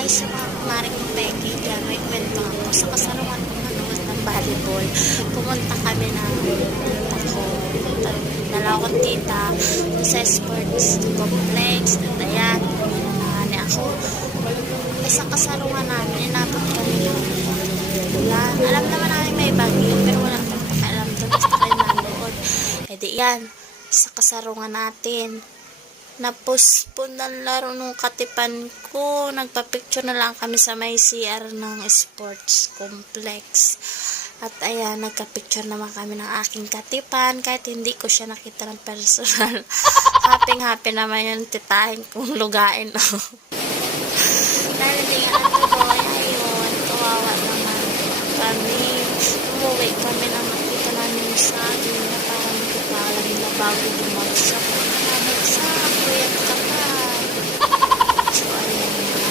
guys, sa mga kumaring ng Becky, yan, may kwento ako. Sa kasaluhan ko manood ng volleyball, pumunta kami ng tita ko. Dalawa kong tita sa sports complex. At ayan, pinanahani ako. Sa kasaluhan namin, inabot kami ng ulan. Alam naman namin may bagyo, pero wala akong pakialam doon. Basta kayo nanood. E di yan, sa kasarungan natin. Napospon ng laro nung katipan ko. Nagpa-picture na lang kami sa may CR ng sports complex. At ayan, nagka-picture naman kami ng aking katipan. Kahit hindi ko siya nakita ng personal. Happy naman yung titahin kong lugain. Dahil hindi nga natuloy. Ayun, kawawa naman kami. Umuwi kami na makita namin yung saging na parang hindi pa alam na bago bumagsak. Nabagsak. Kuya